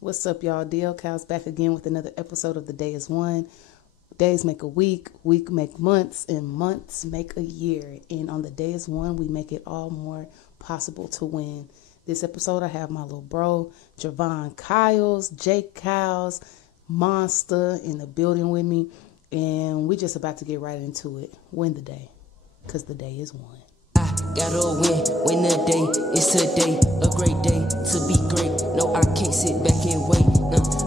What's up, y'all? DL Cow's back again with another episode of The Day is One. Days make a week, week make months, and months make a year. And on The Day is One, we make it all more possible to win. This episode, I have my little bro, Javon Kyles, Jake Kyles, Monster in the building with me. And we just about to get right into it. Win the day, because the day is one. Gotta win the day, it's today, a great day to be great. No, I can't sit back and wait.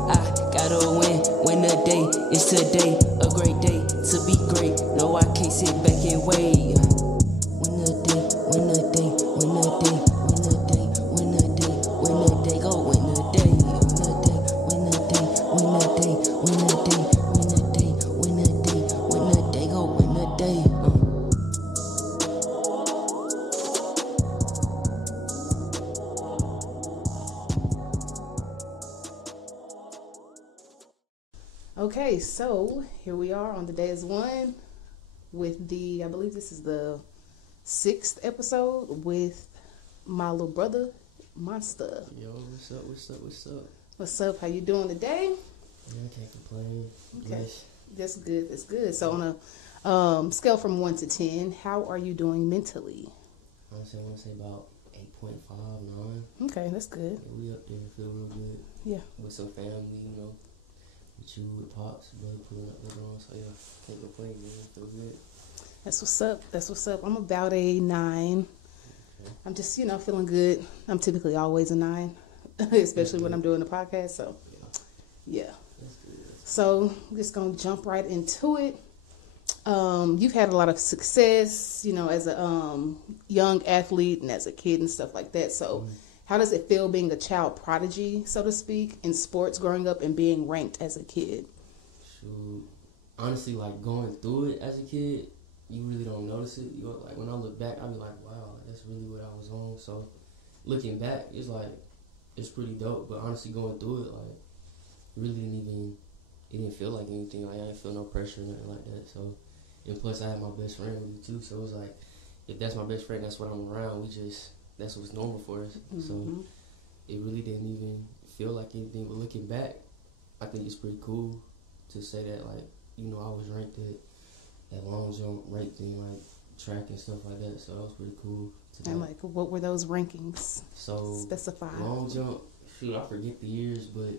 I gotta win the day, it's today, a great day to be great. No, I can't sit back and wait. Win the day, win the day, win the day, win the day, win the day, win the day, go win the day, win the day, win the day, win the day, win the day, win the day, win the day, win the day, go win the day. Okay, so here we are on The Day is One with I believe this is the 6th episode with my little brother, Monster. Yo, what's up, what's up, what's up? What's up? How you doing today? Yeah, I can't complain. Okay, Yes. that's good, that's good. So on a scale from 1 to 10, how are you doing mentally? Honestly, I want to say about 8.5, 9. Okay, that's good. Yeah, we up there, feel real good. Yeah. With some family, you know. With you, with Pops, brother pulling up later on. So, yeah, can't complain, man. Feel good. That's what's up. That's what's up. I'm about a 9. Okay. I'm just, feeling good. I'm typically always a 9, especially when I'm doing the podcast. So, yeah. That's good. So, I'm just going to jump right into it. You've had a lot of success, as a young athlete and as a kid and stuff like that. So, how does it feel being a child prodigy, so to speak, in sports growing up and being ranked as a kid? Shoot. Honestly, like, going through it as a kid, you really don't notice it. Like, when I look back, I be like, wow, that's really what I was on. So, looking back, it's like, it's pretty dope. But honestly, going through it, like, really it didn't feel like anything. Like, I didn't feel no pressure or nothing like that. So, and plus, I had my best friend with me, too. So, it was like, if that's my best friend, that's what I'm around. That's what's normal for us. Mm-hmm. So, it really didn't even feel like anything. But looking back, I think it's pretty cool to say that, like, I was ranked at long jump, ranked in, like, track and stuff like that. So, that was pretty cool. And, like, what were those rankings? So, Specify. long jump, shoot, I forget the years, but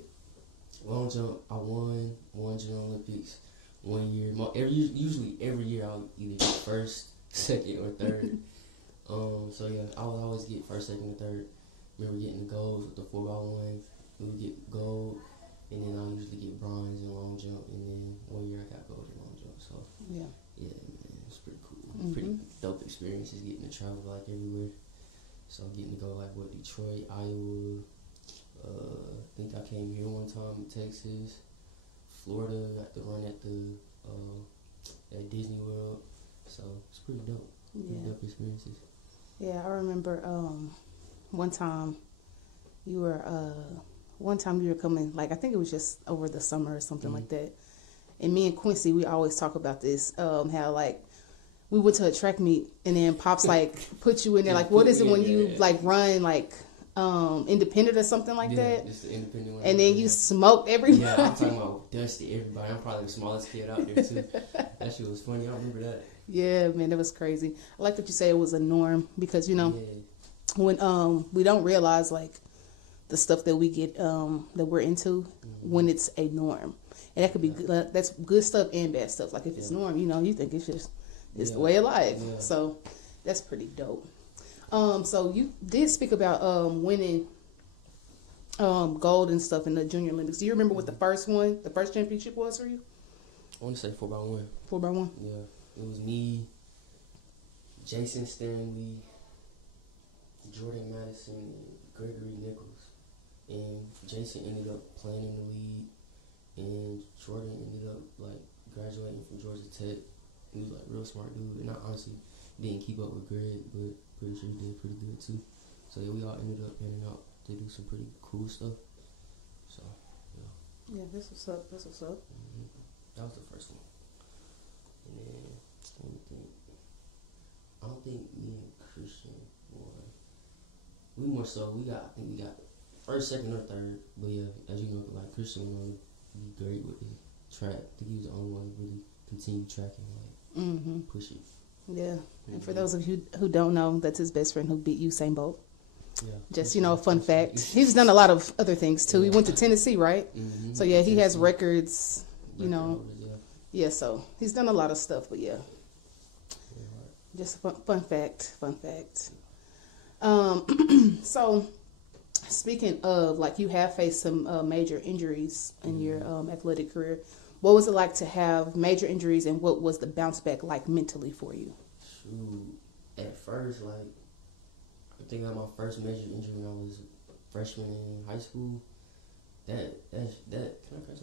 long jump, I won Junior Olympics 1 year. Usually every year I'll either get first, second, or third. So yeah, I would always get first, second, and third. Remember getting the golds with the 4x1. We would get gold, and then I usually get bronze in long jump, and then 1 year I got gold in long jump. So Yeah. man, it's pretty cool. Mm-hmm. Pretty dope experiences getting to travel like everywhere. So getting to go like Detroit, Iowa. I think I came here one time in Texas, Florida. Got to run at at Disney World. So it's pretty dope. Pretty dope experiences. Yeah, I remember one time you were coming, like, I think it was just over the summer or something like that. And me and Quincy, we always talk about this, how, like, we went to a track meet and then Pops, like, put you in there. Like, what is it when you, like, run, like, independent or something like that? Just the independent one. And then you smoked everybody. Yeah, I'm talking about dusty everybody. I'm probably the smallest kid out there, too. That shit was funny. I remember that. Yeah, man, that was crazy. I like that you say it was a norm because, when we don't realize, like, the stuff that we get that we're into when it's a norm. And that could be good, that's good stuff and bad stuff. Like, if it's norm, you think it's just the way of life. Yeah. So that's pretty dope. So you did speak about winning gold and stuff in the Junior Olympics. Do you remember what the first championship was for you? I want to say 4x1. 4x1? Yeah. It was me, Jason Stanley, Jordan Madison, and Gregory Nichols. And Jason ended up playing in the league, and Jordan ended up, like, graduating from Georgia Tech. He was, like, real smart dude. And I honestly didn't keep up with Greg, but pretty sure he did pretty good, too. So, yeah, we all ended up panning out to do some pretty cool stuff. So, yeah. Yeah, that's what's up. Mm-hmm. That was the first one. And then, let me think. I don't think me and Christian won. I think we got first, second, or third. But yeah, as you know, like Christian went on to be great with the track. I think he was the only one to really continue tracking, like push it. Yeah. And for those of you who don't know, that's his best friend who beat Usain Bolt. Yeah. Just, a fun fact. He's done a lot of other things too. He went to Tennessee, right? So yeah, he has records, Yeah, so he's done a lot of stuff, but yeah. Just a fun fact. So speaking of, like, you have faced some major injuries in your athletic career. What was it like to have major injuries, and what was the bounce back like mentally for you? Shoot, at first, like, I think I had my first major injury when I was a freshman in high school. That can I curse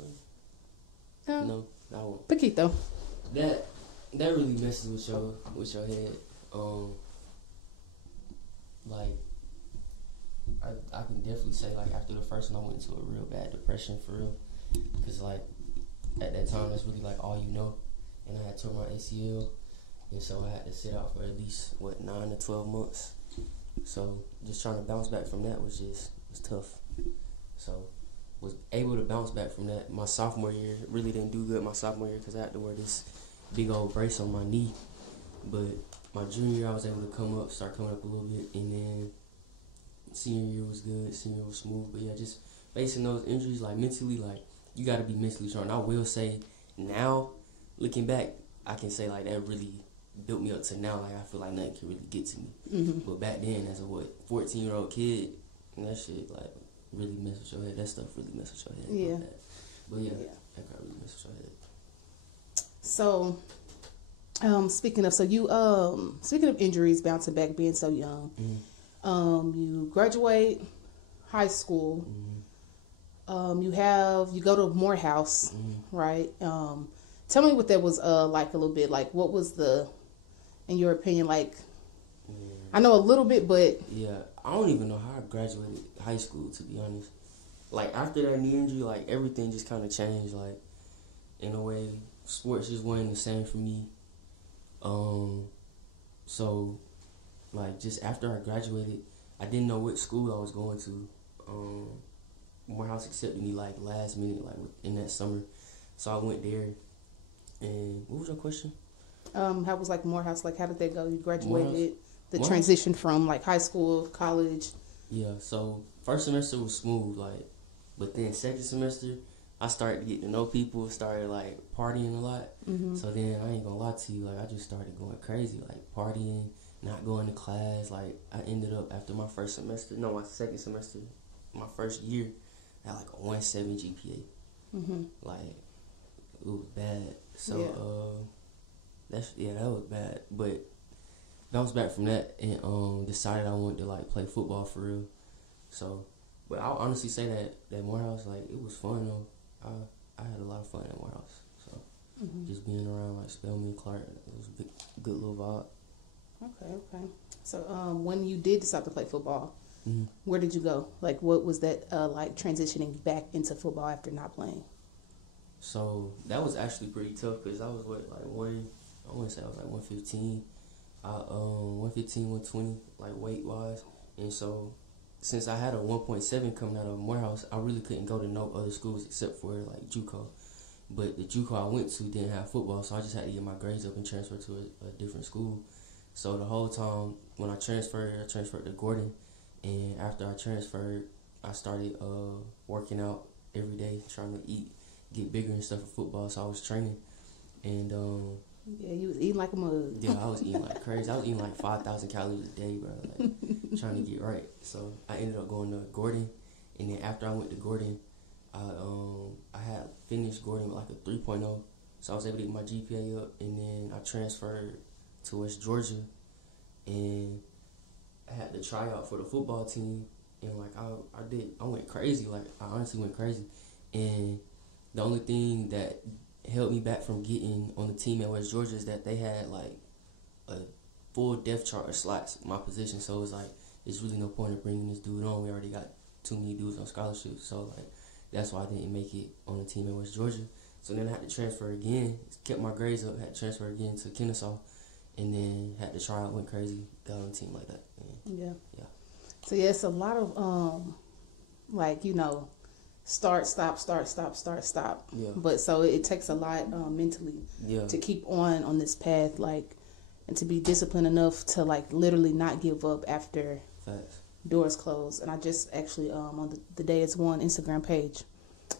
on? No, I won't. Poquito. That really messes with your head. Like, I can definitely say, like, after the first one, I went into a real bad depression for real, because like at that time that's really like all you know, and I had torn my ACL, and so I had to sit out for at least 9 to 12 months. So just trying to bounce back from that was tough. So was able to bounce back from that. My sophomore year really didn't do good my sophomore year because I had to wear this big old brace on my knee. But my junior year I was able to start coming up a little bit, and then senior year was good. Senior year was smooth. But yeah, just facing those injuries, like mentally, like you got to be mentally strong. And I will say now, looking back, I can say like that really built me up to now. Like I feel like nothing can really get to me. But back then, as a 14-year-old kid, that shit like really mess with your head. That stuff really mess with your head. Yeah. But yeah, that got really mess with your head. So, speaking of injuries, bouncing back, being so young, you graduate high school. You go to Morehouse, right? Tell me what that was like a little bit. Like, what was in your opinion, like? I know a little bit, but yeah, I don't even know how I graduated high school, to be honest. Like after that knee injury, like everything just kind of changed. Like in a way, sports just wasn't the same for me. So like just after I graduated, I didn't know what school I was going to. Morehouse accepted me like last minute, like in that summer. So I went there. And what was your question? How was like Morehouse? Like how did that go? You graduated. The transition from like high school, college. Yeah. So first semester was smooth, like, but then second semester, I started to get to know people, started like partying a lot. So then I ain't gonna lie to you, like I just started going crazy, like partying, not going to class. Like I ended up after my second semester, my first year, I had like a 1.7 GPA. Like it was bad. So that was bad. But bounced back from that and decided I wanted to like play football for real. So, but I'll honestly say that Morehouse, like it was fun though. I had a lot of fun at Morehouse. So just being around like Spelman and Clark, it was a good little vibe. Okay. So when you did decide to play football, where did you go? Like what was that like transitioning back into football after not playing? So that was actually pretty tough because I was I want to say I was like 115. 115, 120, like weight wise. And so since I had a 1.7 coming out of Morehouse, I really couldn't go to no other schools except for like JUCO. But the JUCO I went to didn't have football, so I just had to get my grades up and transfer to a different school. So the whole time when I transferred to Gordon, and after I transferred, I started working out every day, trying to get bigger and stuff for football. So I was training, and yeah, you was eating like a mug. Yeah, I was eating like crazy. I was eating like 5,000 calories a day, bro. Like trying to get right. So I ended up going to Gordon, and then after I went to Gordon, I had finished Gordon with like a 3.0, so I was able to get my GPA up, and then I transferred to West Georgia, and I had to try out for the football team, and like I went crazy. Like I honestly went crazy, and the only thing that held me back from getting on the team at West Georgia is that they had like a full depth chart of slots in my position. So it was like, there's really no point in bringing this dude on. We already got too many dudes on scholarships. So like, that's why I didn't make it on the team at West Georgia. So then I had to transfer again, kept my grades up, had to transfer again to Kennesaw, and then had to try out, went crazy, got on the team like that. Yeah. So yeah, it's a lot of like, you know, start, stop, start, stop, start, stop. Yeah. But so it takes a lot mentally to keep on this path, like, and to be disciplined enough to like literally not give up after doors close. And I just actually on the Day is One Instagram page,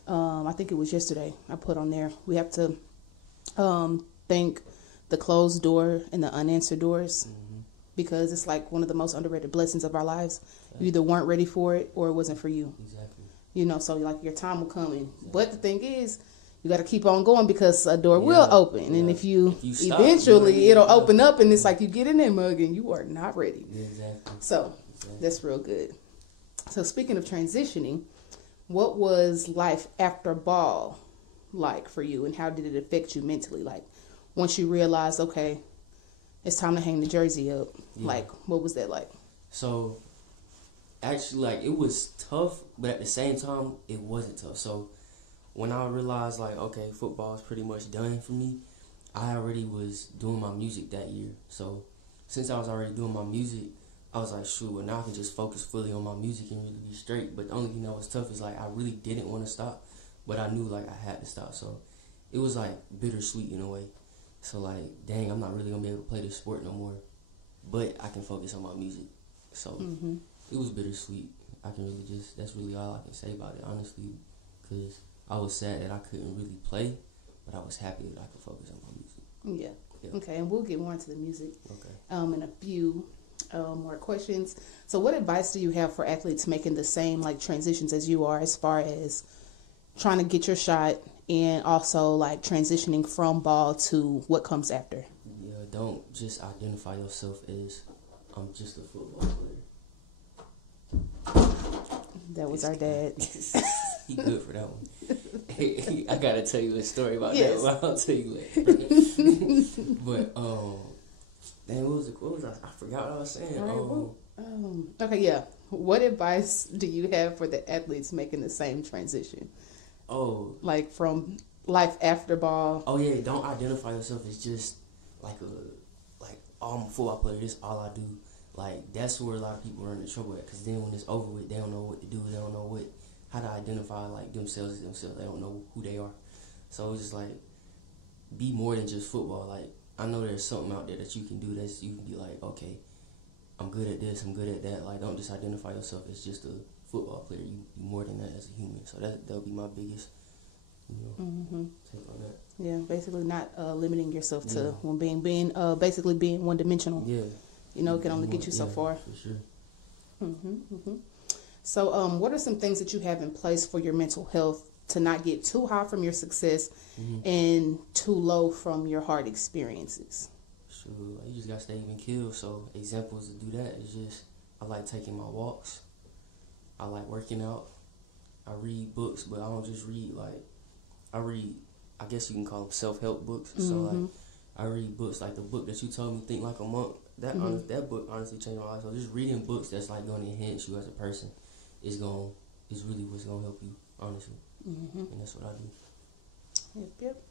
I think it was yesterday, I put on there, we have to thank the closed door and the unanswered doors, because it's like one of the most underrated blessings of our lives. You either weren't ready for it or it wasn't for you. Exactly. You know, so like your time will come in. But the thing is, you got to keep on going, because a door will open. And if you stop, eventually it'll open up, and it's like you get in that mug and you are not ready. Yeah, exactly. So that's real good. So speaking of transitioning, what was life after ball like for you, and how did it affect you mentally? Like once you realized, okay, it's time to hang the jersey up. Like what was that like? So actually, like, it was tough, but at the same time, it wasn't tough. So when I realized, like, okay, football is pretty much done for me, I already was doing my music that year. So since I was already doing my music, I was like, shoot, well, now I can just focus fully on my music and really be straight. But the only thing that was tough is, like, I really didn't want to stop, but I knew, like, I had to stop. So it was, like, bittersweet in a way. So, like, dang, I'm not really going to be able to play this sport no more, but I can focus on my music. So it was bittersweet. I can really just, that's really all I can say about it, honestly, because I was sad that I couldn't really play, but I was happy that I could focus on my music. Yeah. Okay, and we'll get more into the music in a few more questions. So what advice do you have for athletes making the same like transitions as you are, as far as trying to get your shot and also like transitioning from ball to what comes after? Yeah, don't just identify yourself as I'm just a football player. That was our dad. He good for that one. I gotta tell you a story about that, but I'll tell you later. But dang, what was I forgot what I was saying. Okay, yeah. What advice do you have for the athletes making the same transition? Like from life after ball. Oh yeah, don't identify yourself as just like I'm a football player. This is all I do. Like that's where a lot of people run into trouble at. Because then when it's over with, they don't know what to do. They don't know how to identify like themselves as themselves. They don't know who they are. So it's just like be more than just football. Like I know there's something out there that you can do. That's you can be like, okay, I'm good at this. I'm good at that. Like don't just identify yourself as just a football player. You more than that as a human. So that'll be my biggest, take on that. Yeah, basically not limiting yourself to being basically being one dimensional. Yeah. You know, it can only get you so far. For sure. So, what are some things that you have in place for your mental health to not get too high from your success and too low from your hard experiences? Sure, you just gotta stay even keel. So, examples to do that is just I like taking my walks. I like working out. I read books, but I don't just read I read. I guess you can call them self-help books. So like I read books like the book that you told me, Think Like a Monk. That book honestly changed my life. So just reading books that's like going to enhance you as a person is really what's gonna help you, honestly. And that's what I do. Yep.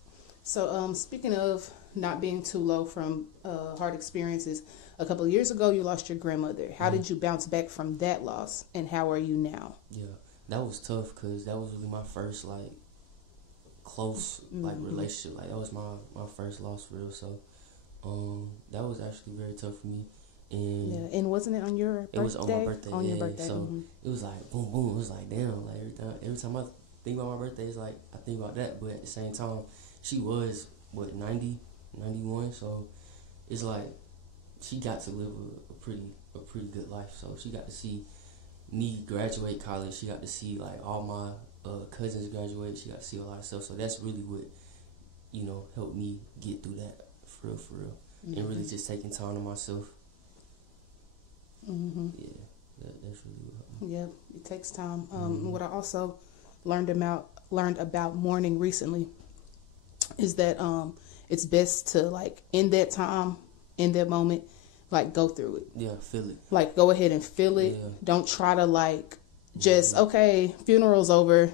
So speaking of not being too low from hard experiences, a couple of years ago you lost your grandmother. How did you bounce back from that loss, and how are you now? Yeah, that was tough because that was really my first like close like relationship. Like that was my first loss for real. So that was actually very tough for me. And wasn't it on your birthday? It was on my birthday. On your birthday. So it was like boom, boom. It was like damn. Like every time I think about my birthday, it's like I think about that. But at the same time, she was 90, 91. So it's like she got to live a pretty good life. So she got to see me graduate college. She got to see like all my cousins graduate. She got to see a lot of stuff. So that's really what helped me get through that for real. And really just taking time to myself. Yeah, that's really what helped me. Yeah, it takes time. What I also learned about mourning recently is that it's best to like in that time, in that moment, like go through it. Yeah, feel it. Like go ahead and feel it. Yeah. Don't try to like just okay, funeral's over.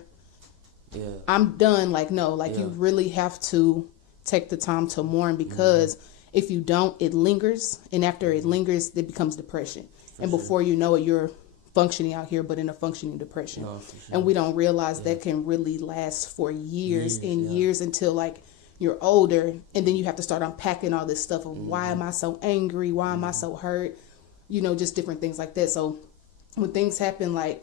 Yeah, I'm done. Like no, like you really have to take the time to mourn because if you don't, it lingers, and after it lingers, it becomes depression. And before you know it, you're functioning out here, but in a functioning depression. No, for sure. And we don't realize that can really last for years and years until like you're older, and then you have to start unpacking all this stuff of why am I so angry? Why am I so hurt? You know, just different things like that. So when things happen, like,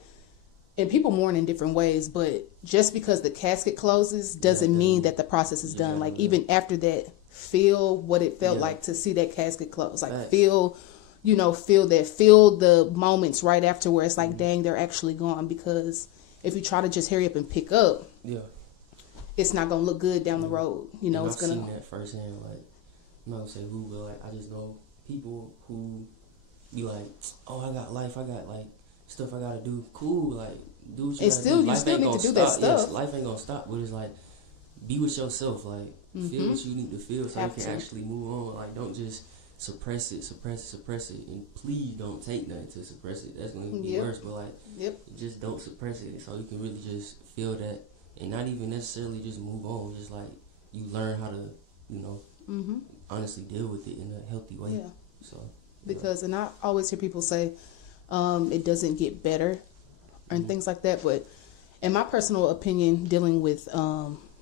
and people mourn in different ways, but just because the casket closes doesn't mean that the process is done. Like, even after that, feel what it felt like to see that casket close. Like, feel the moments right after where it's like, dang, they're actually gone. Because if you try to just hurry up and pick up, it's not gonna look good down the road. You know, and it's gonna. I've seen that firsthand. Like, I'm not gonna say who, but like, I just know people who be like, oh, I got life, I got like stuff I gotta do. Cool, like, do what you gotta do. You still need to do that stuff. Yes, life ain't gonna stop, but it's like, be with yourself. Like, feel what you need to feel so you can actually move on. Like, don't just suppress it, and please don't take nothing to suppress it. That's gonna be worse. But like, just don't suppress it, so you can really just feel that, and not even necessarily just move on. Just like you learn how to, you know, honestly deal with it in a healthy way. Yeah. So because, and I always hear people say, it doesn't get better, and things like that. But in my personal opinion, dealing with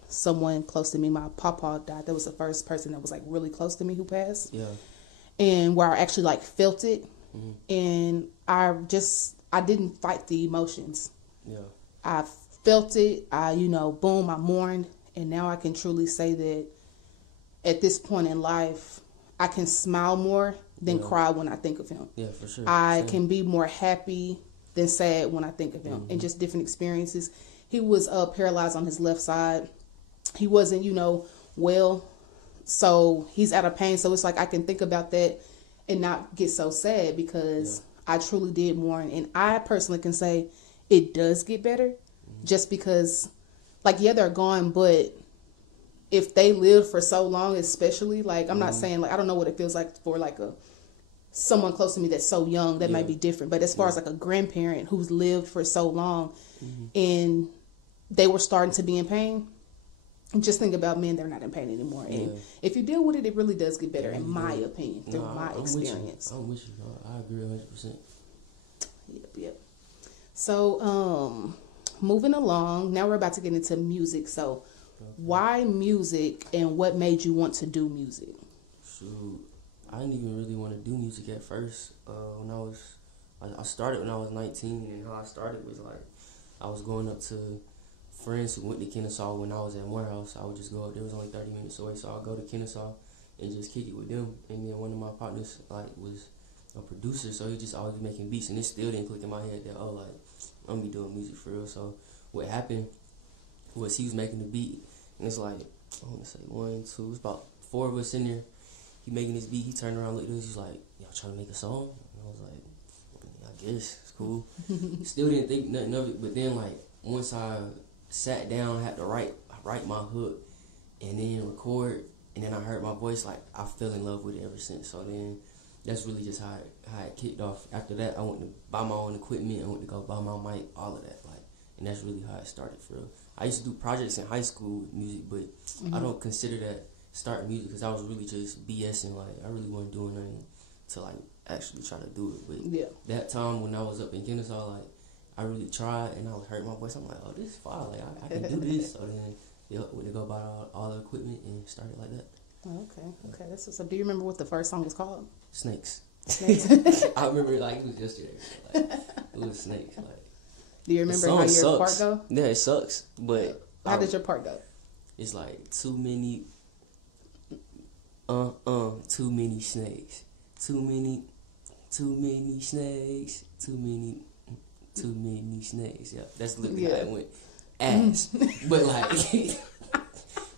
someone close to me, my papa died. That was the first person that was like really close to me who passed. Yeah. And where I actually like felt it, and I didn't fight the emotions. Yeah. I felt it. I mourned, and now I can truly say that at this point in life, I can smile more than cry when I think of him. Yeah, for sure. I can be more happy than sad when I think of him, and just different experiences. He was paralyzed on his left side. He wasn't, well. So he's out of pain. So it's like I can think about that and not get so sad because I truly did mourn. And I personally can say it does get better just because, like, they're gone. But if they live for so long, especially, like, I'm not saying, like, I don't know what it feels like for, like, someone close to me that's so young. That might be different. But as far as, like, a grandparent who's lived for so long and they were starting to be in pain, just think about men, they're not in pain anymore. And if you deal with it, it really does get better, in my opinion, through my experience. I'm with you. I agree 100%. Yep. So, moving along, now we're about to get into music. So, why music, and what made you want to do music? Shoot, I didn't even really want to do music at first. I started when I was 19, and how I started was like, I was going up to friends who went to Kennesaw when I was at Morehouse. I would just go up. There was only 30 minutes away, so I'd go to Kennesaw and just kick it with them. And then one of my partners was a producer, so he just always making beats, and it still didn't click in my head that I'm gonna be doing music for real. So what happened was he was making the beat, and it's like, I want to say 1, 2, it's about 4 of us in there. He making this beat. He turned around, looked at us. He's like, "Y'all trying to make a song?" And I was like, "I guess it's cool." Still didn't think nothing of it, but then like once I sat down, had to write my hook, and then record, and then I heard my voice, like, I fell in love with it ever since. So then that's really just how it kicked off. After that, I went to buy my own equipment. I went to go buy my mic, all of that, like, and that's really how it started for real. I used to do projects in high school with music, but I don't consider that starting music because I was really just BSing. Like, I really wasn't doing nothing to like actually try to do it. But that time when I was up in Kennesaw, like, I really tried, and I heard my voice. I'm like, oh, this is fire. Like, I can do this. So then, went to go buy all the equipment and started like that. Okay. That's what's up. Do you remember what the first song was called? Snakes. I remember it like it was yesterday. Like, it was Snakes. Like, do you remember how your part go? Yeah, it sucks. But how did your part go? It's like too many snakes. Too many snakes. Too many snakes. Yeah, that's literally how it went. Ass. But like,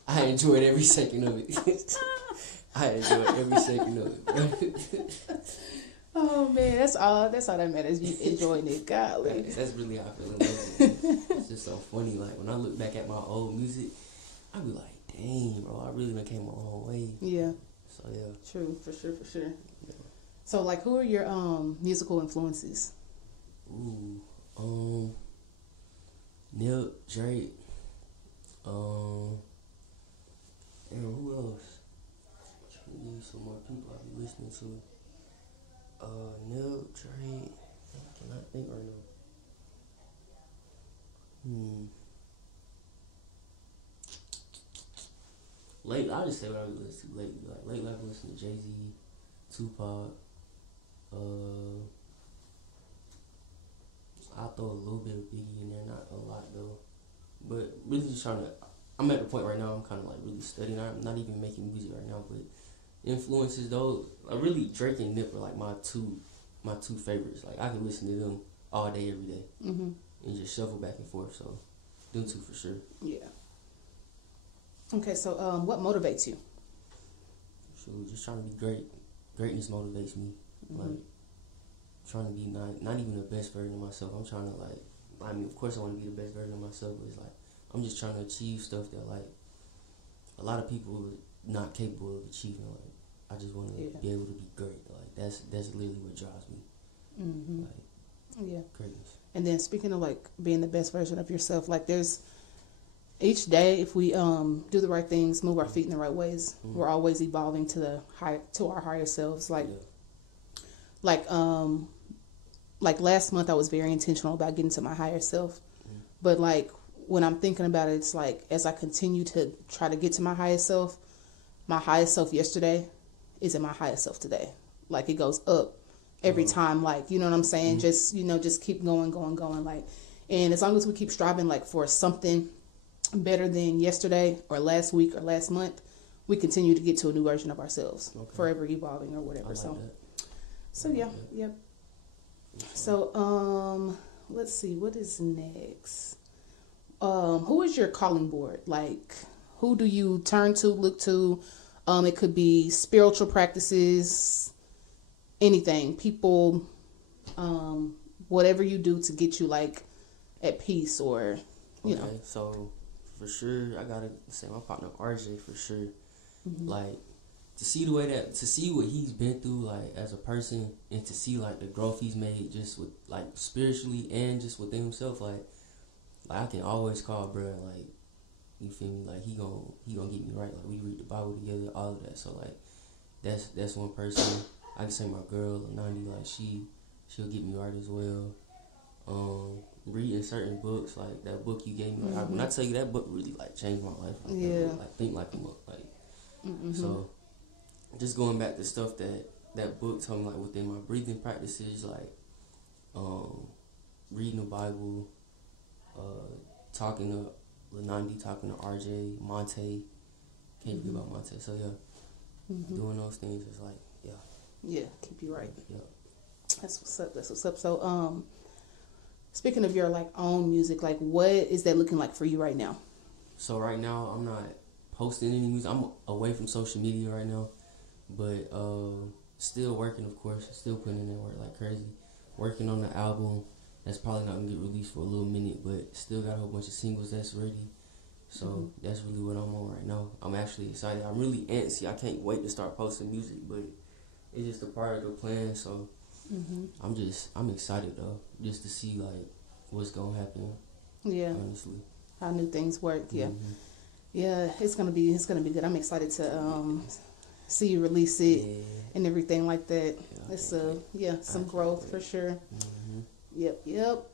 I enjoyed every second of it. Oh man, that's all that matters. You enjoying it, golly. That's really how I feel in love. It's just so funny. Like, when I look back at my old music, I be like, dang, bro, I really came a long way. Yeah. So yeah. True, for sure. Yeah. So like, who are your musical influences? Nip, Drake, and who else? Need some more people I be listening to. Nip, Drake, I cannot think right now. Late, I'll just say what I was listening to lately. Like lately, I've been listening to Jay-Z, Tupac. I'll throw a little bit of Biggie in there, not a lot though. But really just trying to. I'm at the point right now. I'm kind of like really studying. I'm not even making music right now, but influences though. Really Drake and Nip are like my two favorites. Like I can listen to them all day, every day, and just shuffle back and forth. So them two for sure. Yeah. Okay, so what motivates you? So just trying to be great. Greatness motivates me. Like trying to be not even the best version of myself. I'm trying to like. I mean, of course, I want to be the best version of myself, but it's like I'm just trying to achieve stuff that like a lot of people are not capable of achieving. Like I just want to be able to be great. Like that's literally what drives me. Like greatness. And then speaking of like being the best version of yourself, like there's each day if we do the right things, move our feet in the right ways, we're always evolving to our higher selves. Like last month I was very intentional about getting to my higher self. But like when I'm thinking about it, it's like as I continue to try to get to my highest self yesterday isn't my highest self today. Like it goes up every time, like, you know what I'm saying? Just, you know, just keep going. Like, and as long as we keep striving like for something better than yesterday or last week or last month, we continue to get to a new version of ourselves, forever evolving or whatever. Yep. So, let's see, what is next? Who is your calling board? Like, who do you turn to, look to? It could be spiritual practices, anything, people, whatever you do to get you like at peace or, you know. So for sure, I gotta say my partner RJ for sure. Like to see what he's been through like as a person, and to see like the growth he's made just with like spiritually and just within himself, like I can always call bro, like, you feel me, like he gonna get me right. Like we read the Bible together, all of that. So like that's one person. I can say my girl Nandi, like she'll get me right as well. Reading certain books, like that book you gave me, like when I tell you that book really like changed my life. Like, like Think Like a Monk, like so. Just going back to stuff that book told me, like within my breathing practices, like reading the Bible, talking to Lanandi, talking to RJ, Monte, can't forget about Monte. So doing those things is like keep you right. That's what's up. So speaking of your like own music, like what is that looking like for you right now? So right now I'm not posting any music. I'm away from social media right now. But still working, of course, still putting in that work like crazy. Working on the album that's probably not gonna get released for a little minute, but still got a whole bunch of singles that's ready. So that's really what I'm on right now. I'm actually excited. I'm really antsy. I can't wait to start posting music, but it's just a part of the plan. So I'm excited though, just to see like what's gonna happen. Yeah, honestly, how new things work. Yeah, it's gonna be good. I'm excited to see you release it and everything like that. It's some growth for sure. Yep.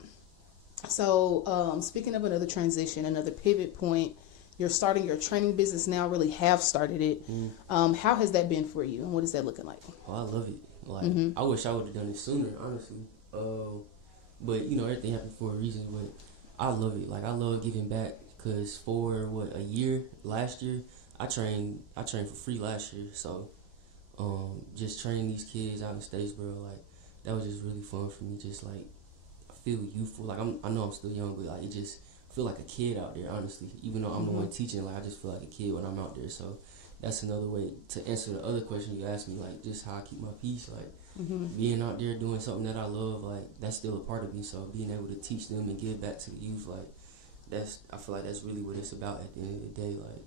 So speaking of another transition, another pivot point, you're starting your training business now, really have started it. How has that been for you and what is that looking like? Oh, I love it. Like I wish I would have done it sooner, honestly. But you know, everything happened for a reason. But I love it. Like I love giving back, because for a year last year, I trained for free last year. So just training these kids out in Statesboro, like that was just really fun for me. Just like I feel youthful. Like I know I'm still young, but like it just I feel like a kid out there, honestly. Even though I'm the one teaching, like I just feel like a kid when I'm out there. So that's another way to answer the other question you asked me, like just how I keep my peace. Like being out there doing something that I love, like that's still a part of me. So being able to teach them and give back to the youth, like I feel like that's really what it's about at the end of the day. Like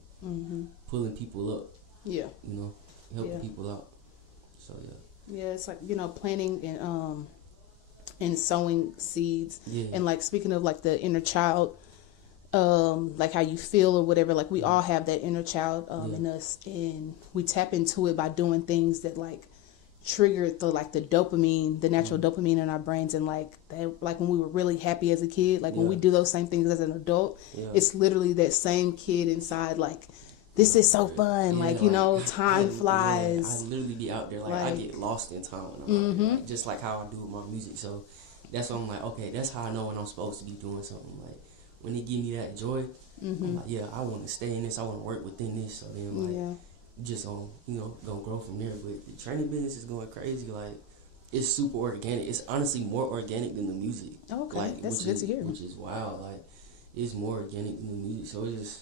pulling people up. You know, helping people out. So it's like, you know, planting and sowing seeds. And like speaking of like the inner child, like how you feel or whatever, like we all have that inner child in us, and we tap into it by doing things that like triggered the dopamine, the natural dopamine in our brains, and like when we were really happy as a kid, like when we do those same things as an adult, it's literally that same kid inside, like, this is so fun, like, you know, time flies. I literally be out there, like I get lost in time when I'm out there, like, just like how I do with my music. So that's why I'm like, okay, that's how I know when I'm supposed to be doing something. Like when they give me that joy, I'm like, yeah, I want to stay in this, I want to work within this. So then like just gonna grow from there. But the training business is going crazy. Like it's super organic. It's honestly more organic than the music. Okay, like, that's good to hear. Which is wild. Like it's more organic than the music. So it's just,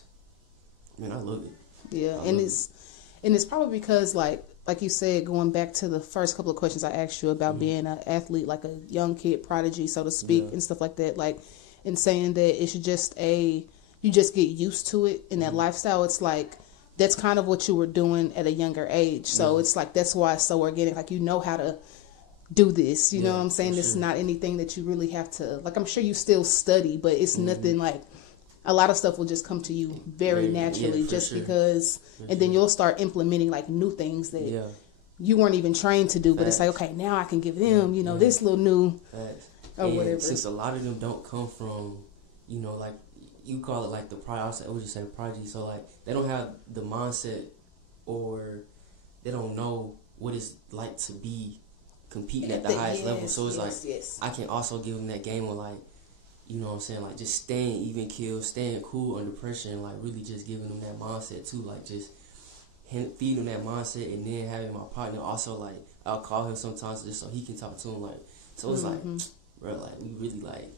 man, I love it. Yeah, and it's probably because like you said, going back to the first couple of questions I asked you about being an athlete, like a young kid prodigy, so to speak, and stuff like that, like, and saying that it's just you just get used to it in that lifestyle. It's like that's kind of what you were doing at a younger age. So it's like that's why it's so organic. Like you know how to do this. You know what I'm saying? It's not anything that you really have to, like, I'm sure you still study, but it's nothing like, a lot of stuff will just come to you very naturally because, and then you'll start implementing like new things that you weren't even trained to do. But it's like, okay, now I can give them, you know, this little new or whatever. Since a lot of them don't come from, you know, like you call it like the prodigy, I would just say prodigy. So like they don't have the mindset, or they don't know what it's like to be competing at the highest level. So it's like I can also give them that game on, like, you know what I'm saying, like just staying even keel, staying cool under pressure, and like really just giving them that mindset too, like just feeding them that mindset, and then having my partner also, like I'll call him sometimes just so he can talk to him, like, so it's like, bro, like we really like,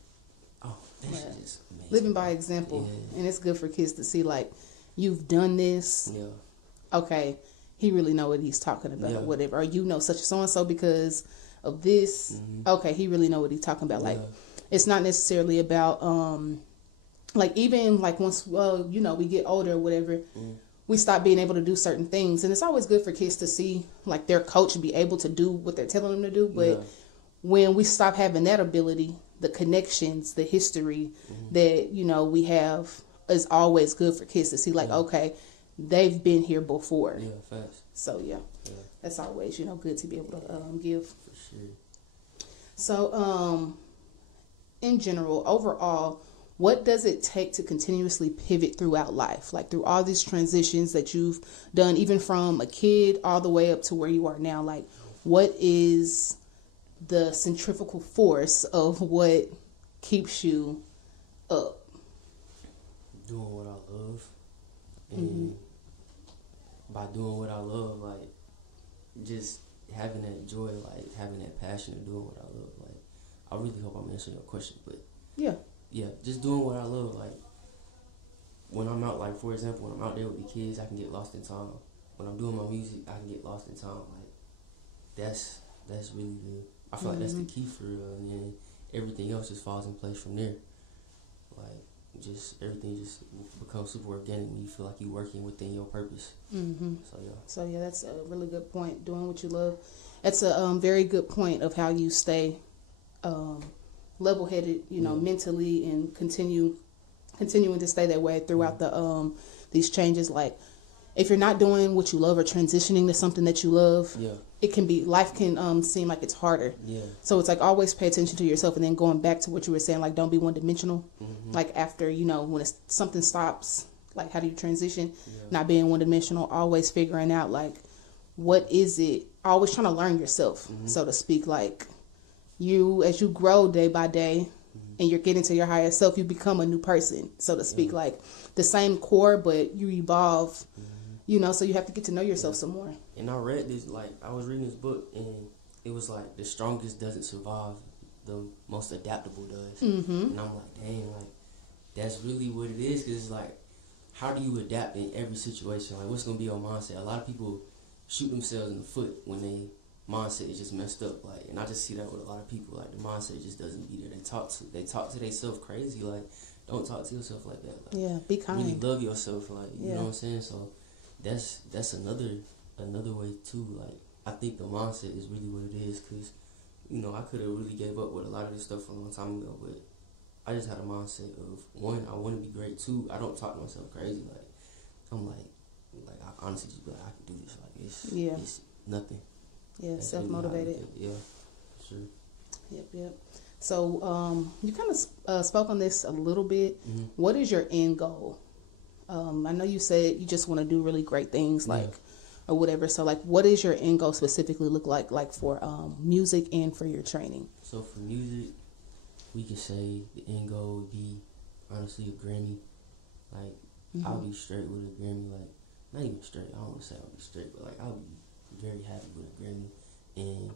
oh, that shit is amazing. Living by example, and it's good for kids to see, like, you've done this, okay, he really know what he's talking about, or whatever, or you know such so and so because of this, okay, he really know what he's talking about, like. It's not necessarily about, like, even, like, once, well, you know, we get older or whatever, we stop being able to do certain things. And it's always good for kids to see, like, their coach be able to do what they're telling them to do. But when we stop having that ability, the connections, the history that, you know, we have is always good for kids to see, like, okay, they've been here before. Yeah, fast. So, that's always, you know, good to be able to give. For sure. So, in general, overall, what does it take to continuously pivot throughout life? Like through all these transitions that you've done, even from a kid all the way up to where you are now, like what is the centrifugal force of what keeps you up? Doing what I love. And by doing what I love, like just having that joy, like having that passion of doing what I love, like I really hope I'm answering your question, but yeah, just doing what I love. Like when I'm out, like for example, when I'm out there with the kids, I can get lost in time. When I'm doing my music, I can get lost in time. Like that's really good. I feel like that's the key for real, and then everything else just falls in place from there. Like just everything just becomes super organic when you feel like you're working within your purpose. So yeah, that's a really good point. Doing what you love. That's a very good point of how you stay level-headed, you know, mentally, and continuing to stay that way throughout the these changes. Like if you're not doing what you love or transitioning to something that you love, it can be, life can seem like it's harder. So it's like always pay attention to yourself, and then going back to what you were saying, like don't be one-dimensional. Like after, you know, when something stops, like how do you transition? Not being one-dimensional, always figuring out like what is it, always trying to learn yourself, so to speak. Like as you grow day by day and you're getting to your higher self, you become a new person, so to speak. Like the same core, but you evolve, you know, so you have to get to know yourself some more. And I read this, like I was reading this book, and it was like the strongest doesn't survive, the most adaptable does. And I'm like, dang, like that's really what it is, because it's like, how do you adapt in every situation? Like what's going to be your mindset? A lot of people shoot themselves in the foot when they mindset is just messed up, like, and I just see that with a lot of people. Like the mindset just doesn't be there. They talk to themselves crazy. Like, don't talk to yourself like that. Like, be kind. Really love yourself. Like, you know what I'm saying. So that's another way too. Like, I think the mindset is really what it is, because you know I could have really gave up with a lot of this stuff a long time ago, but I just had a mindset of, one, I want to be great. Two, I don't talk to myself crazy. Like I'm like I honestly just be like, I can do this. Like it's nothing. Yeah, That's self-motivated. Really, yeah, sure. Yep. So, you kind of spoke on this a little bit. Mm-hmm. What is your end goal? I know you said you just want to do really great things, like, or whatever. So, like, what does your end goal specifically look like for music and for your training? So for music, we could say the end goal would be honestly a Grammy. Like, I'll be straight with a Grammy. Like, not even straight. I don't want to say I'll be straight, but like I'll be very happy with a Grammy, and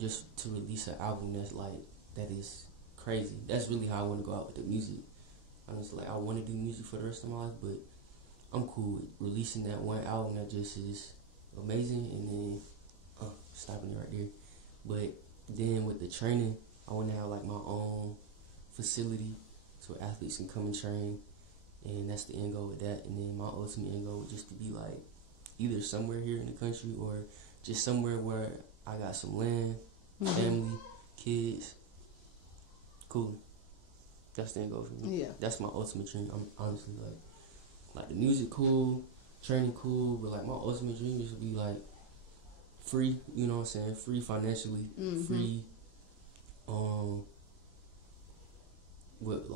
just to release an album that is crazy. That's really how I want to go out with the music. Honestly, like I want to do music for the rest of my life, but I'm cool with releasing that one album that just is amazing, and then stopping it right there. But then with the training, I want to have like my own facility so athletes can come and train, and that's the end goal with that. And then my ultimate end goal would just to be like either somewhere here in the country or just somewhere where I got some land, family, kids. Cool. That's the end goal for me. Yeah. That's my ultimate dream. I'm honestly like the music cool, training cool, but like my ultimate dream is to be like free, you know what I'm saying? Free financially, free with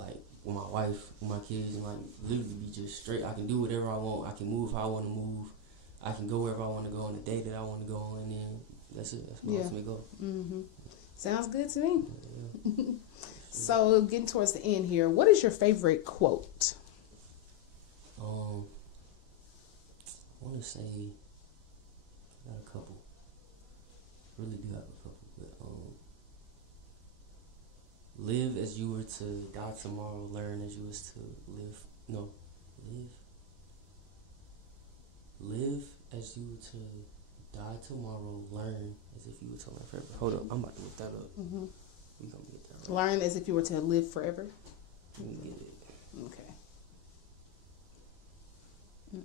my wife, with my kids, and like literally be just straight. I can do whatever I want. I can move how I want to move. I can go wherever I want to go on the day that I want to go on, and then that's it. That's my ultimate goal. Sounds good to me. Yeah. So, getting towards the end here, what is your favorite quote? I want to say I got a couple. Really do have a couple, but live as you were to die tomorrow. Learn as you was to live. No, live as you were to die tomorrow. Learn as if you were to live forever. Hold up, I'm about to look that up. We gonna get that right. Learn as if you were to live forever. Let me get it. Okay.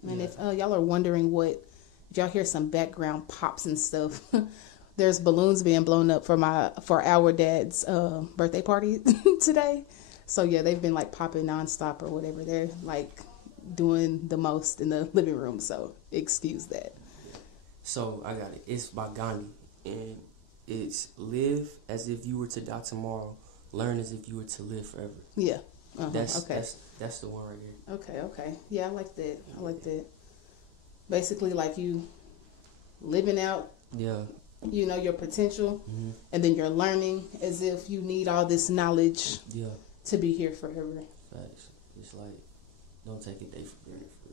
And if y'all are wondering if y'all hear some background pops and stuff, there's balloons being blown up for our dad's birthday party today. So yeah, they've been like popping nonstop or whatever. They're like doing the most in the living room. So excuse that. So I got it. It's by Gandhi, and it's live as if you were to die tomorrow. Learn as if you were to live forever. Yeah. That's the one right here. Okay. Yeah, I like that. Basically, like you living out, your potential, and then you're learning as if you need all this knowledge to be here forever. Facts. It's like, don't take a day for granted for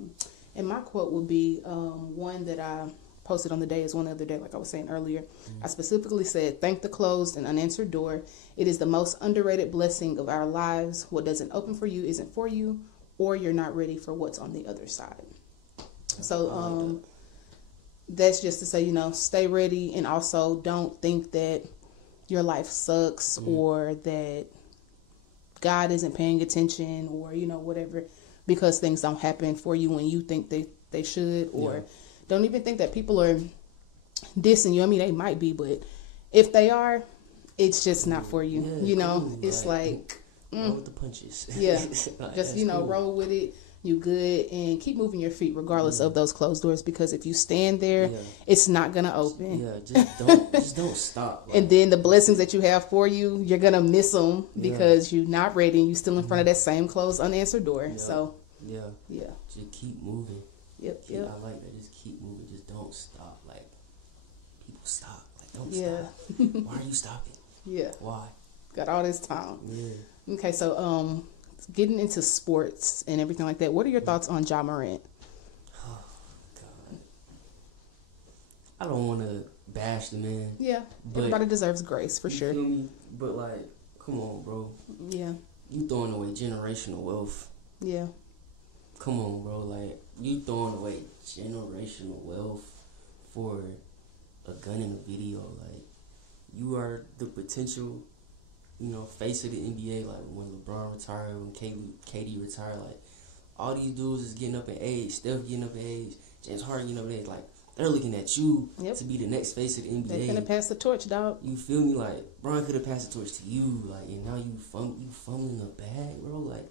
real. And my quote would be one that I posted on the Day Is One the other day, like I was saying earlier. I specifically said, thank the closed and unanswered door. It is the most underrated blessing of our lives. What doesn't open for you isn't for you, or you're not ready for what's on the other side. So that's just to say, stay ready, and also don't think that your life sucks or that God isn't paying attention or, whatever, because things don't happen for you when you think they should, or don't even think that people are dissing you. I mean, they might be, but if they are, it's just not for you. Cool. It's like roll with the punches. Yeah, like, just cool. Roll with it. You good, and keep moving your feet regardless of those closed doors, because if you stand there, it's not gonna open. Yeah, just don't stop. Like, and then the blessings that you have for you, you're gonna miss them because you're not ready, and you're still in front of that same closed unanswered door. So just keep moving. Yep. I like that. Just keep moving. Just don't stop. Like, people stop. Like, don't stop. Why are you stopping? Yeah. Why? Got all this time. Yeah. Okay, so getting into sports and everything like that, what are your thoughts on Ja Morant? Oh, God. I don't want to bash the man. Yeah, everybody deserves grace, for sure. You feel me? But, like, come on, bro. Yeah. You throwing away generational wealth. Yeah. Come on, bro. Like, you throwing away generational wealth for a gun in a video. Like, you are the potential, face of the NBA. Like, when LeBron retired, when KD retired, like, all these dudes is getting up in age. Steph getting up in age. James Harden getting up in age. Like, they're looking at you to be the next face of the NBA. They're gonna pass the torch, dog. You feel me? Like, Bron could have passed the torch to you. Like, and now you fumbling the bag, bro. Like,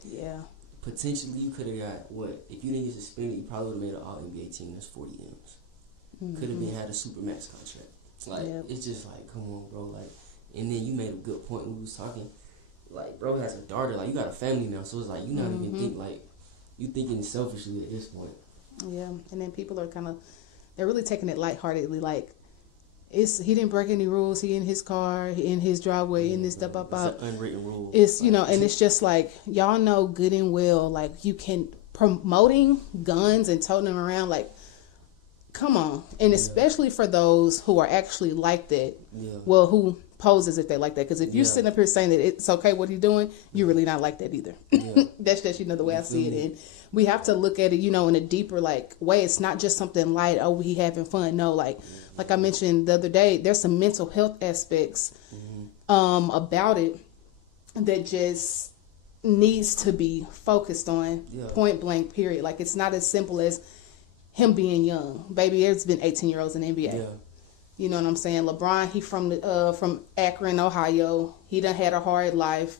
potentially you could have got, what? If you didn't get suspended, you probably would have made an All-NBA team. That's 40 M's. could have been had a super max contract. Like it's just like, come on, bro. Like, and then you made a good point when we was talking. Like, bro has a daughter. Like, you got a family now, so it's like you not even think like you thinking selfishly at this point. Yeah, and then people are they're really taking it lightheartedly. Like, he didn't break any rules. He in his car, in his driveway, in this stuff. It's an unwritten rule. It's and it's just like y'all know good and well. Like, you can promoting guns and toting them around. Like, come on, and especially for those who are actually like that. Yeah. Well, who pose as if they like that? Because if you're sitting up here saying that it's okay what he's doing, you're really not like that either. Yeah. That's just the way I see it. And we have to look at it, in a deeper way. It's not just something light. Oh, we having fun. No, like I mentioned the other day, there's some mental health aspects about it that just needs to be focused on. Point blank. Period. Like, it's not as simple as him being young. Baby, there's been 18-year-olds in the NBA. Yeah. You know what I'm saying? LeBron, he from Akron, Ohio. He done had a hard life.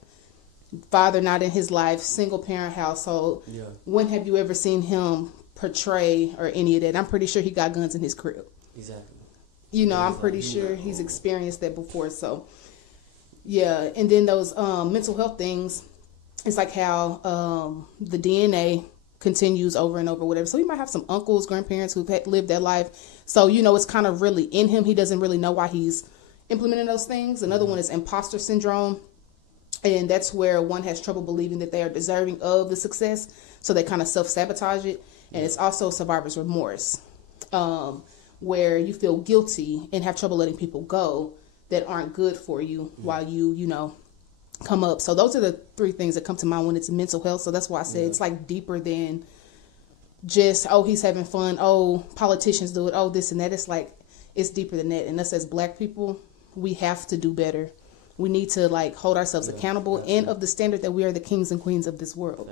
Father not in his life. Single parent household. Yeah. When have you ever seen him portray or any of that? I'm pretty sure he got guns in his crib. Exactly. I'm pretty sure he's experienced that before. So, yeah. And then those mental health things, it's like how the DNA continues over and over, whatever. So he might have some uncles, grandparents who've lived that life. So, it's kind of really in him. He doesn't really know why he's implementing those things. Another one is imposter syndrome. And that's where one has trouble believing that they are deserving of the success. So they kind of self-sabotage it. And it's also survivor's remorse, where you feel guilty and have trouble letting people go that aren't good for you while you, come up. So those are the three things that come to mind when it's mental health. So that's why I said it's like deeper than just, oh, he's having fun. Oh, politicians do it. Oh, this and that. It's like, it's deeper than that. And us as Black people, we have to do better. We need to hold ourselves accountable and of the standard that we are the kings and queens of this world.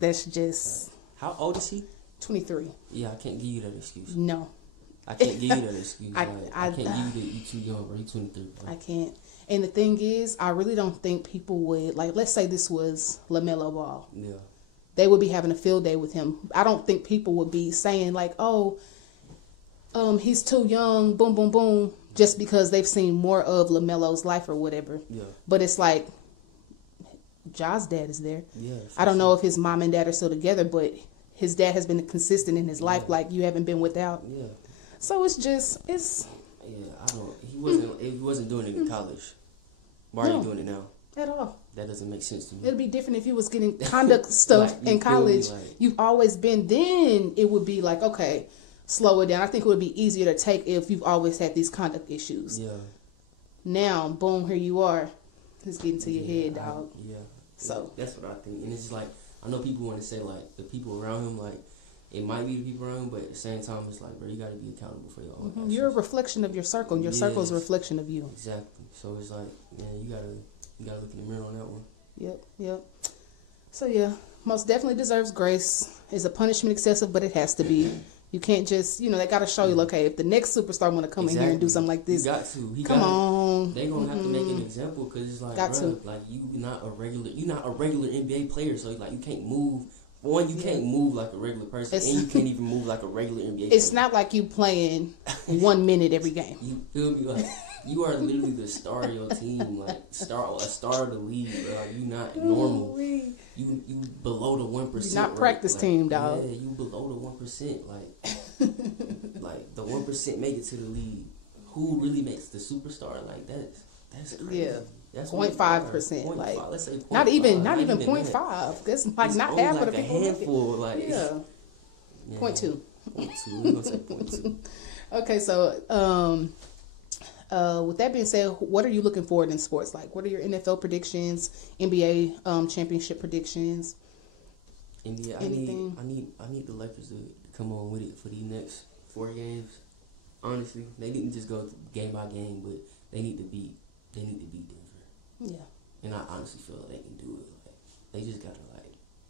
That's just. How old is he? 23. Yeah, I can't give you that excuse. No. I can't give you that excuse. I can't give you that you too young, bro. You 23. Bro. I can't. And the thing is, I really don't think people would, let's say this was LaMelo Ball. Yeah. They would be having a field day with him. I don't think people would be saying, he's too young, boom, boom, boom, just because they've seen more of LaMelo's life or whatever. Yeah. But it's like, Ja's dad is there. Yeah. I don't know if his mom and dad are still together, but his dad has been consistent in his life, like you haven't been without. Yeah. So it's. Yeah, I don't. He wasn't doing it in college. Why are you doing it now? At all. That doesn't make sense to me. It'd be different if you was getting conduct stuff in college. You've always been. Then it would be like, okay, slow it down. I think it would be easier to take if you've always had these conduct issues. Yeah. Now, boom, here you are. It's getting to your head, dog. So that's what I think. And it's like, I know people want to say the people around him, it might be the people around him, but at the same time, it's like, bro, you got to be accountable for your own actions. You're a reflection of your circle. Your circle is a reflection of you. Exactly. So it's like, you gotta look in the mirror on that one. Yep. So yeah, most definitely deserves grace. Is a punishment excessive? But it has to be. You can't just, they got to show you, okay, if the next superstar want to come in here and do something like this, you got to. Come on. They're going to have to make an example because it's like, you're not a regular NBA player, so you can't move. One, you can't move like a regular person, and you can't even move like a regular NBA player. It's not like you playing 1 minute every game. You feel me? You are literally the star of your team, a star of the league, bro. You not normal. You below the 1%. You're not practice team, dog. Yeah, you below the 1%. The 1% make it to the league. Who really makes the superstar? That's crazy. Yeah. That's 0.5%. Let's say 0.5. Not even 0.5. That's not half of the people. Handful, 0.2. 0.2. We're gonna say 0.2. Okay, so with that being said, what are you looking forward in sports? What are your NFL predictions, NBA championship predictions? NBA, anything? I need the Lakers to come on with it for these next 4 games. Honestly, they didn't just go game by game, but they need to beat Denver. Yeah. And I honestly feel like they can do it. They just gotta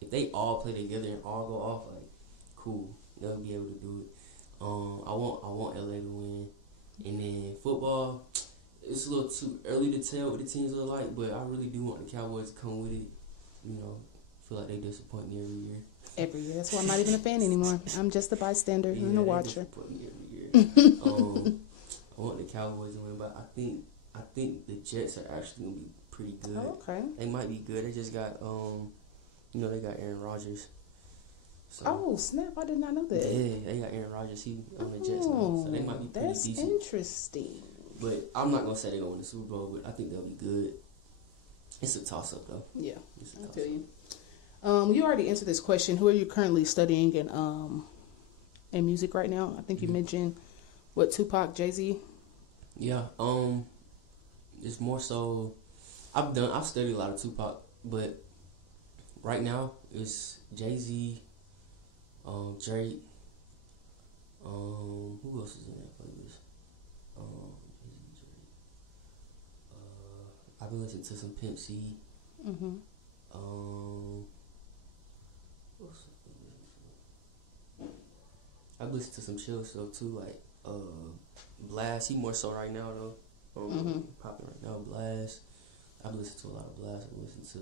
if they all play together and all go off, cool, they'll be able to do it. I want LA to win. And then football, it's a little too early to tell what the teams look like, but I really do want the Cowboys to come with it. Feel like they disappoint me every year. Every year. That's why I'm not even a fan anymore. I'm just a bystander and a watcher. They disappoint me every year. I want the Cowboys to win, but I think the Jets are actually gonna be pretty good. Oh, okay. They might be good. They just got they got Aaron Rodgers. So, oh snap! I did not know that. Yeah, they got Aaron Rodgers. He on the Jets now, so they might be pretty that's decent. interesting. But I'm not gonna say they're gonna win the Super Bowl, but I think they'll be good. It's a toss up though. Yeah, I feel you. You already answered this question. Who are you currently studying in music right now? I think you mentioned what, Tupac, Jay-Z. Yeah. It's more so. I've studied a lot of Tupac, but right now it's Jay-Z, Drake. Who else is in that playlist? Jay-Z, Drake. I've been listening to some Pimp C. Mm-hmm. I've listened to some chill stuff too, like Blast. He more so right now though. Popping right now, Blast. I've listened to a lot of Blast. I've listened to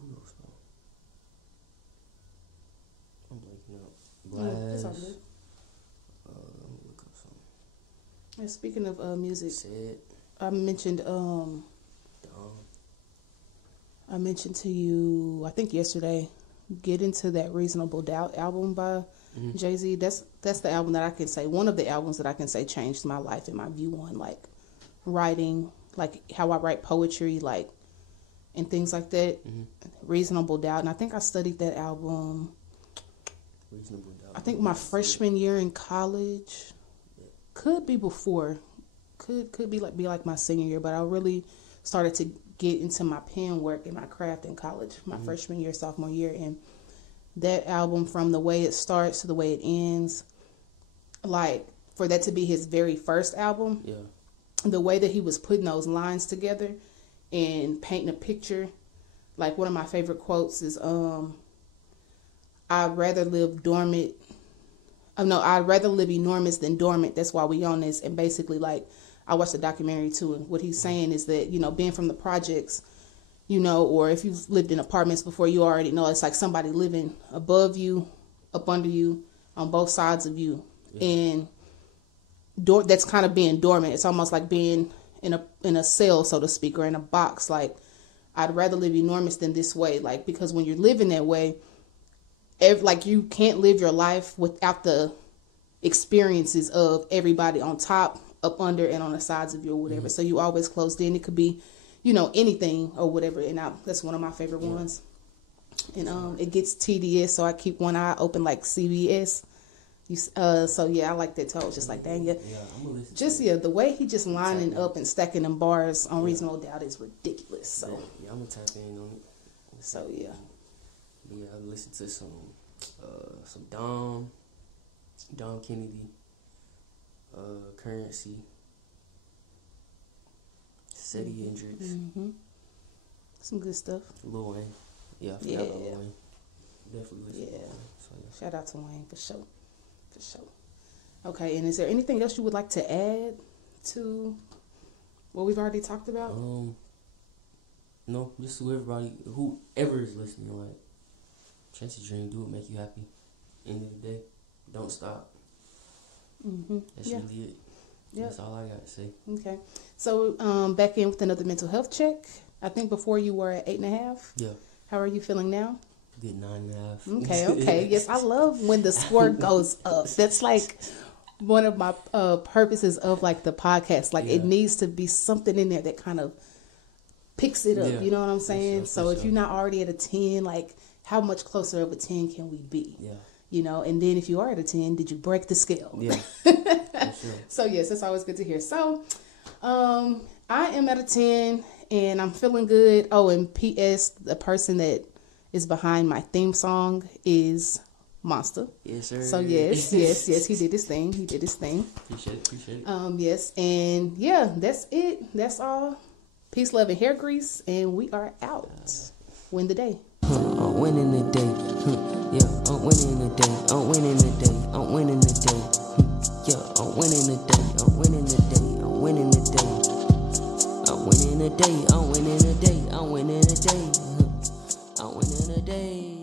who else though? I'm blanking out. Blast. That's all good. Let me look up something. And speaking of music, Said. I mentioned I mentioned to you, I think yesterday, get into that Reasonable Doubt album by Jay-Z. That's the album that I can say, one of the albums that I can say changed my life and my view on like writing, like how I write poetry, like, and things like that. Reasonable Doubt. And I think I studied that album, Reasonable Doubt. I think my freshman year in college. Could be before. Could be like my senior year, but I really started to get into my pen work and my craft in college, my freshman year, sophomore year. And that album, from the way it starts to the way it ends, like, for that to be his very first album, the way that he was putting those lines together and painting a picture, like, one of my favorite quotes is, I'd rather live dormant. I'd rather live enormous than dormant. That's why we on this. And basically, like, I watched the documentary too, and what he's saying is that, being from the projects, or if you've lived in apartments before, you already know it's like somebody living above you, up under you, on both sides of you. And that's kind of being dormant. It's almost like being in a cell, so to speak, or in a box. Like, I'd rather live enormous than this way. Like, because when you're living that way, like, you can't live your life without the experiences of everybody on top, up under, and on the sides of you or whatever. So you always closed in. It could be, anything or whatever. And that's one of my favorite ones. And it gets tedious, so I keep one eye open like CBS. So yeah, I like that too. I was just like, dang it. Yeah, the way he just lining up and stacking them bars on Reasonable Doubt is ridiculous. So I'm gonna tap in on it. So yeah. Yeah, I listened to some Dom Kennedy, Currency, Seti Hendrix. Some good stuff. Lil Wayne. Yeah, I forgot about Lil Wayne. Definitely listen to Lil Wayne. So, yeah. Shout out to Wayne, for sure. For sure. Okay, and is there anything else you would like to add to what we've already talked about? No, just to everybody, whoever is listening, like, chase your dream, do what make you happy. End of the day, don't stop. That's really it. That's all I got to say. Okay. So, back in with another mental health check. I think before you were at 8.5. Yeah. How are you feeling now? Good 9.5. Okay. Yes, I love when the score goes up. That's like one of my purposes of like the podcast. Like, it needs to be something in there that kind of picks it up. You know what I'm saying? So if you're not already at a 10, like, how much closer of a 10 can we be? Yeah. And then if you are at a 10, did you break the scale? Yeah. So yes, it's always good to hear. So, I am at a 10 and I'm feeling good. Oh, and P.S. the person that is behind my theme song is Monster. Yes, sir. So yes, he did his thing. Appreciate it. Yes, and yeah, that's it. That's all. Peace, love, and hair grease, and we are out. Win the day. I'm winning the day. Yeah, I'm winning the day. I'm winning the day. I'm winning the day. Yeah, I'm winning the day. I'm winning the day. I'm winning the day. I'm winning the day. I'm winning the day. I'm winning the day. I'm winning the day.